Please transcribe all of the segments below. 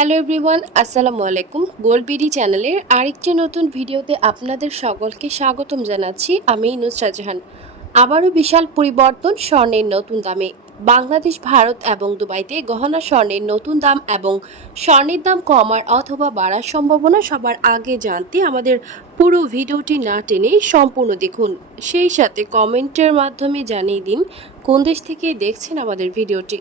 Hello everyone, আসসালামু আলাইকুম। Gold BD চ্যানেলের আরেকটি নতুন ভিডিওতে আপনাদের সকলকে স্বাগতম জানাচ্ছি। আমি নুসরাত জাহান। আবারও বিশাল পরিবর্তন স্বর্ণের নতুন দামে। বাংলাদেশ, ভারত এবং দুবাইতে গহনা স্বর্ণের নতুন দাম এবং স্বর্ণের দাম কমার অথবা বাড়ার সম্ভাবনা সবার আগে জানতে আমাদের পুরো ভিডিওটি না টেনে সম্পূর্ণ দেখুন। সেই সাথে কমেন্টের মাধ্যমে জানিয়ে দিন কোন দেশ থেকে দেখছেন আমাদের ভিডিওটি।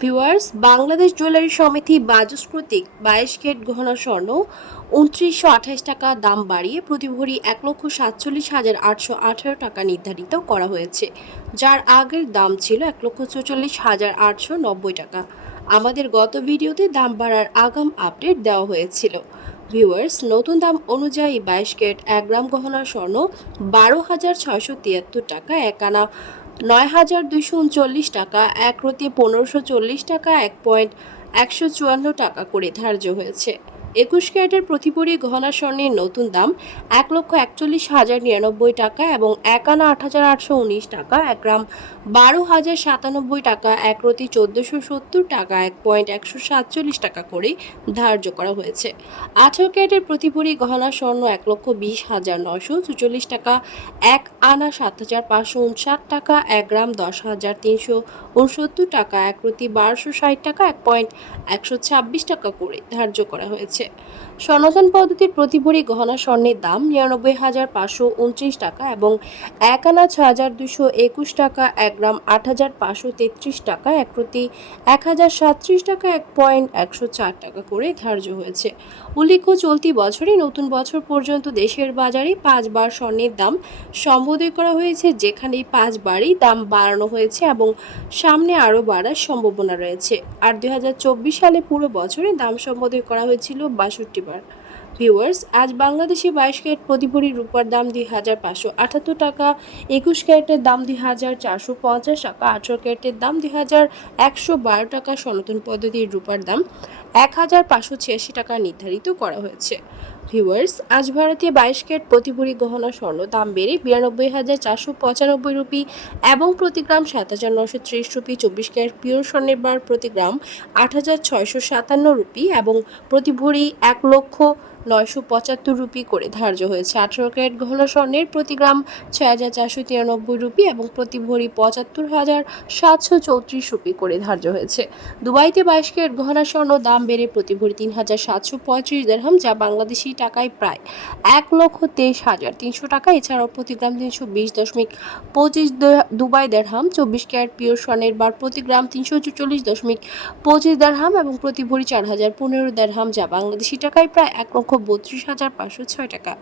ভিউয়ার্স, বাংলাদেশ জুয়েলারি সমিতি বাজুস প্রতীক 22 ক্যারেট গহনা স্বর্ণ 2928 টাকা দাম বাড়িয়ে প্রতি ভরি 1,47,818 টাকা নির্ধারিত করা হয়েছে, যার আগের দাম ছিল 1,44,890 টাকা। আমাদের গত ভিডিওতে দাম বাড়ার আগাম আপডেট দেওয়া হয়েছিল। ভিউয়ার্স, নতুন দাম অনুযায়ী 22 ক্যারেট 1 গ্রাম গহনা স্বর্ণ 12,673 টাকা, 1 আনা 9,239 টাকা, 1 রতি 1,540 টাকা, 1,154 টাকা করে ধার্য হয়েছে। 21 ক্যারেটের প্রতি ভরি গহনা স্বর্ণের নতুন দাম 1,41,099 টাকা এবং 1 আনা 8,819 টাকা, 1 গ্রাম 12,097 টাকা, 1 রতি 1,470 টাকা, 1,147 টাকা করে ধার্য করা হয়েছে। 18 ক্যারেটের প্রতি ভরি গহনা স্বর্ণ 1,20,944 টাকা, 1 আনা 7,559 টাকা, 1 গ্রাম 10,369 টাকা, 1 প্রতি 1,260 টাকা, 1,126 টাকা করে ধার্য করা হয়েছে। সনাতন পদ্ধতির প্রতি ভরি গহনা স্বর্ণের দাম 99,529 টাকা এবং 1 আনা 6,221 টাকা, 1 গ্রাম 8,533 টাকা, 1 প্রতি 1,037 টাকা, 1,104 টাকা করে ধার্য হয়েছে। উল্লেখ্য, চলতি বছরে নতুন বছর পর্যন্ত দেশের বাজারে 5 বার স্বর্ণের দাম সম্বোধন করা হয়েছে, যেখানে 5 বারই দাম বাড়ানো হয়েছে এবং সামনে আরও বাড়ার সম্ভাবনা রয়েছে। আর 2024 সালে পুরো বছরে দাম সম্বোধন করা হয়েছিল 62 বার। ভিউয়ার্স, আজ বাংলাদেশে 22 ক্যারেট প্রতি ভরি রূপার দাম 2,578 টাকা, 21 ক্যারেটের দাম 2,450 টাকা, 18 ক্যারেটের দাম 2,112 টাকা, সনাতন পদ্ধতির রূপার দাম 1,586 টাকা নির্ধারিত করা হয়েছে। ভিউয়ার্স, আজ ভারতীয় 22 ক্যারেট প্রতি ভরি গহনা স্বর্ণ দাম বেড়ে 92,495 রুপি এবং প্রতি গ্রাম 7,930 রুপি, 24 ক্যারেট পিওর স্বর্ণের বার প্রতি গ্রাম 8,657 রুপি এবং প্রতি ভরি 1,975 রুপি করে ধার্য হয়েছে। 18 ক্যারেট গহনা স্বর্ণের প্রতি গ্রাম 6,493 রুপি এবং প্রতি ভরি 75,734 রুপি করে ধার্য হয়েছে। দুবাইতে 22 ক্যারেট গহনা স্বর্ণ দাম বেড়ে প্রতি ভরি 3,735 দিরহাম, যা বাংলাদেশি টাকায় প্রায় 1,23,300 টাকা। এছাড়াও প্রতি গ্রাম 320.25 দুবাই দিরহাম, 24 ক্যারেট পিওর স্বর্ণের বার প্রতি গ্রাম 344.25 দিরহাম এবং প্রতি ভরি 4,015 দিরহাম, যা বাংলাদেশি টাকায় প্রায় 1,32,506 টাকা।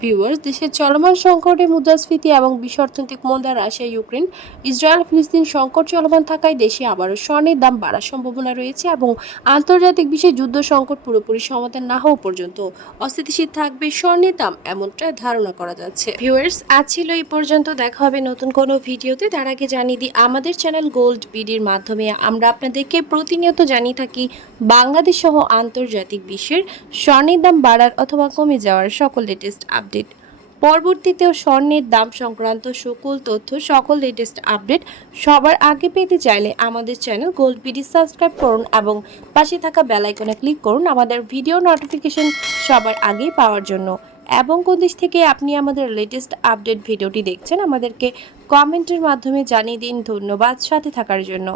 ভিউয়ার্স, দেশের চলমান সংকটে মুদ্রাস্ফীতি এবং বিশ্ব অর্থনৈতিক মন্দা, রাশিয়া, ইউক্রেন, ইসরায়েল, ফিলিস্তিন সংকট চলমান থাকায় দেশে আবারও স্বর্ণের দাম বাড়ার সম্ভাবনা রয়েছে এবং আন্তর্জাতিক বিশ্বে যুদ্ধ সংকট পুরোপুরি সমাধান না হওয়া পর্যন্ত অস্থিতিশীল থাকবে স্বর্ণের দাম, এমনটা ধারণা করা যাচ্ছে। ভিউয়ার্স, আজ ছিল এই পর্যন্ত। দেখা হবে নতুন কোনো ভিডিওতে। তার আগে জানিয়ে দিই, আমাদের চ্যানেল গোল্ড বিডির মাধ্যমে আমরা আপনাদেরকে প্রতিনিয়ত জানিয়ে থাকি বাংলাদেশ সহ আন্তর্জাতিক বিশ্বের স্বর্ণের দাম বাড়ার অথবা কমে যাওয়ার সকল লেটেস্ট আপডেট। পরবর্তীতেও স্বর্ণের দাম সংক্রান্ত সকল তথ্য, সকল লেটেস্ট আপডেট সবার আগে পেতে চাইলে আমাদের চ্যানেল গোল্ড বিডি সাবস্ক্রাইব করুন এবং পাশে থাকা বেল আইকনে ক্লিক করুন আমাদের ভিডিও নোটিফিকেশন সবার আগে পাওয়ার জন্য। এবং কোন দেশ থেকে আপনি আমাদের লেটেস্ট আপডেট ভিডিওটি দেখছেন আমাদেরকে কমেন্টের মাধ্যমে জানিয়ে দিন। ধন্যবাদ সাথে থাকার জন্য।